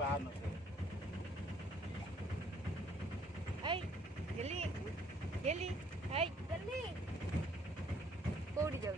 बाहर न जल्दी जल्दी जल्दी कौड़ी जाऊ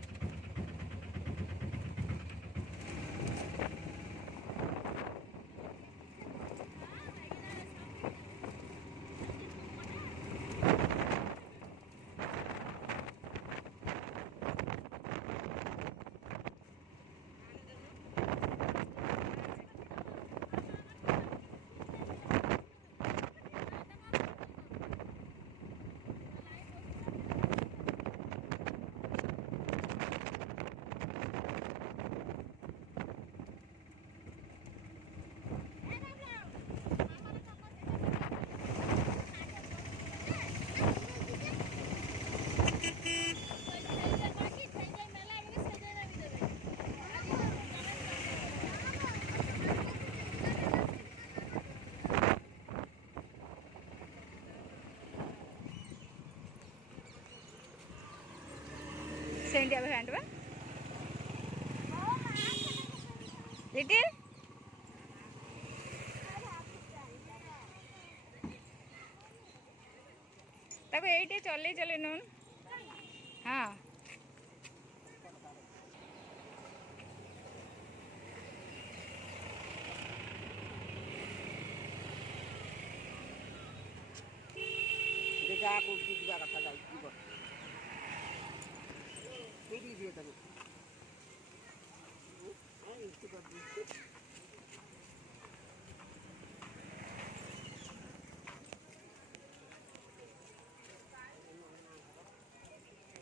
सेंडिया हैंड बा लिटिल तब ये चले चले नून हाँ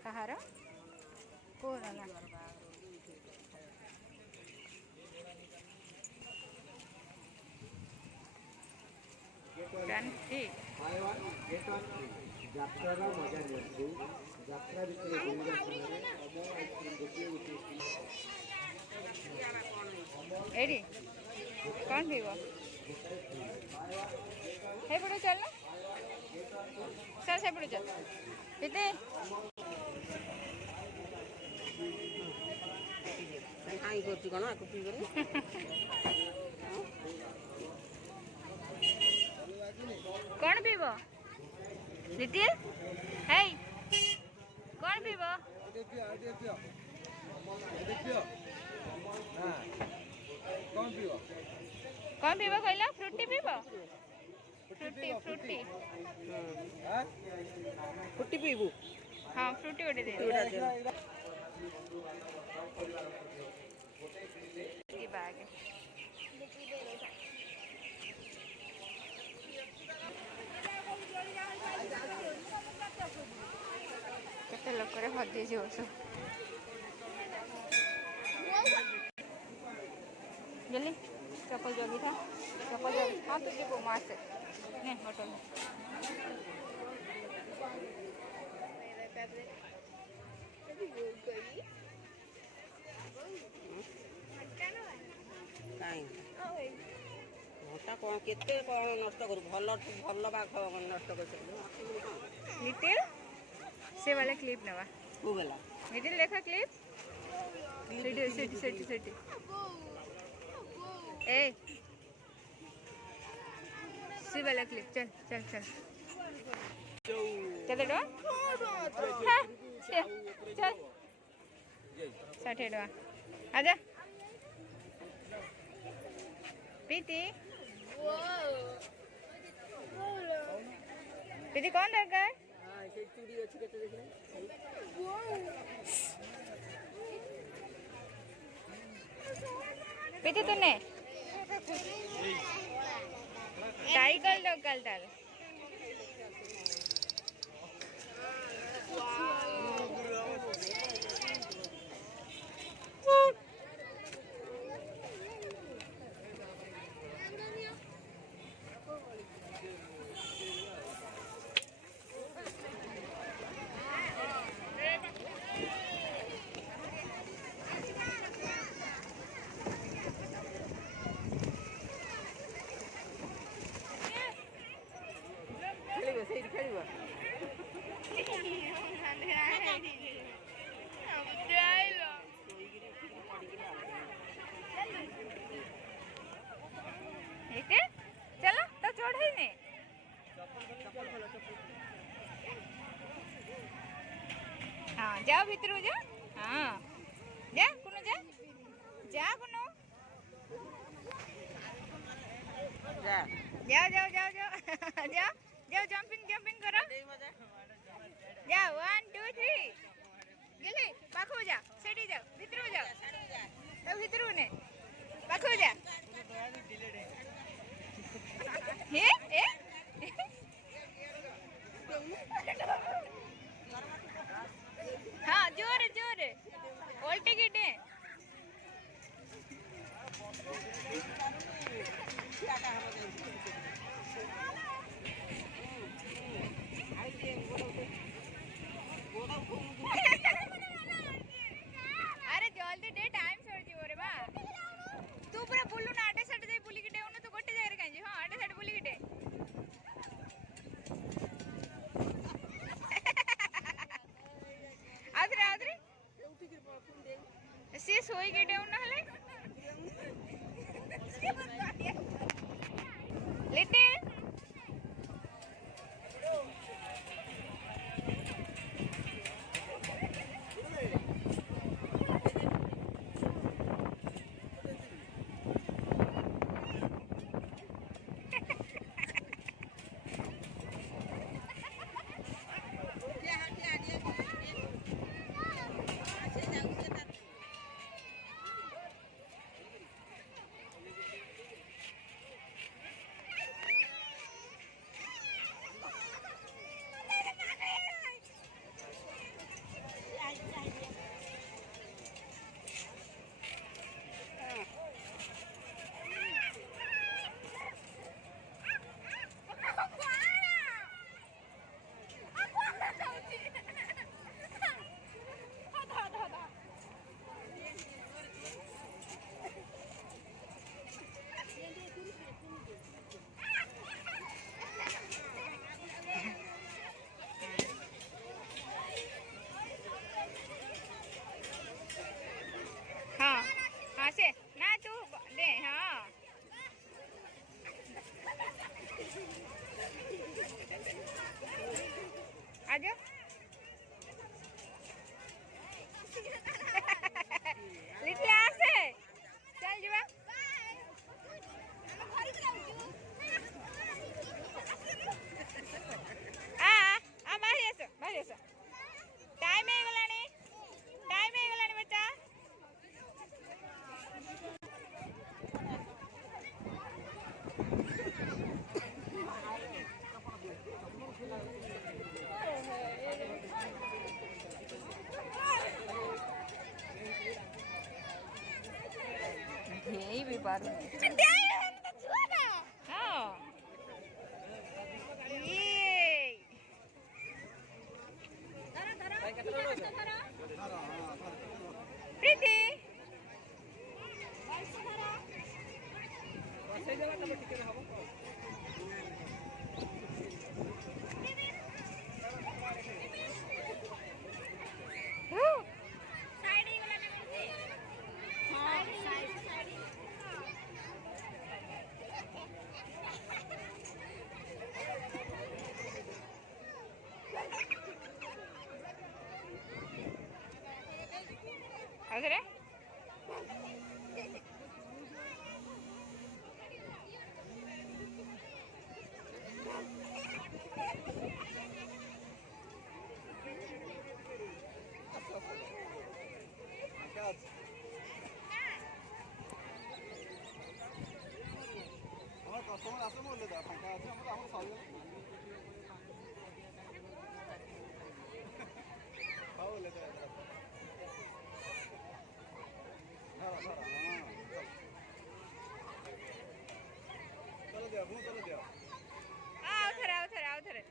कहार कौन ना एडी कौन पीब हे पड़ो चल ना सर से पड़ो चल पीते कौन पीब लिटिल है कौन पीब कौन पीब कहला फ्रूटी पीब फ्रूटी फ्रूटी फ्रूटी पीबू हाँ फ्रूटी गोटे दे बैग केते लोक हजे सब जल्दी चप्पल जल्दी था चप्पल जल्दी हाँ तो जी मार से नहीं होटल में घंटा कौन केते कौन नष्ट करू भल भल बाघ नष्ट कर लिटिल से वाला क्लिप नवा वो वाला लिटिल देखा clip city city city city A C वाला क्लिप चल चल चल चल बेटा चल 60 टका आजा प्रीति प्रीति कौन दरकार प्रीति तूने टाइगर दरकार तार जाओ भीतर जा। हाँ जा कुनु जा जा कुनु जा जाओ जाओ जाओ जाओ जाओ जाओ जंपिंग जंपिंग करो जाओ 1 2 3 गेले पाखो जा सेठी जाओ भीतर जाओ तो भीतर ने पाखो जा हे ए हाँ जोर जोर उल्टी गिटे अरे जल्दी दे टाइम सर जीवो रे बा तू पूरा बुल्लू ना आटे साइड जाई बुली गिटे उन तो गोटे जाय रे कांजी हां आटे साइड बुली गिटे आदरे सी सोई गिटे उन हले लिटिल हाँ हाँ से ना तू दे हाँ आजा लिटला से चल जुआ आ बाहर आसो टाइम है गलानी बच्चा यही भी बात हाँ ये प्रीति अरे আমার কাস্টমার আছে বললে দাও ফাঁকা আছে আমরা আমার সাথে খাও বলে দাও ধরা ধরা চলো দিও ঘুম চলো দিও आओ थरे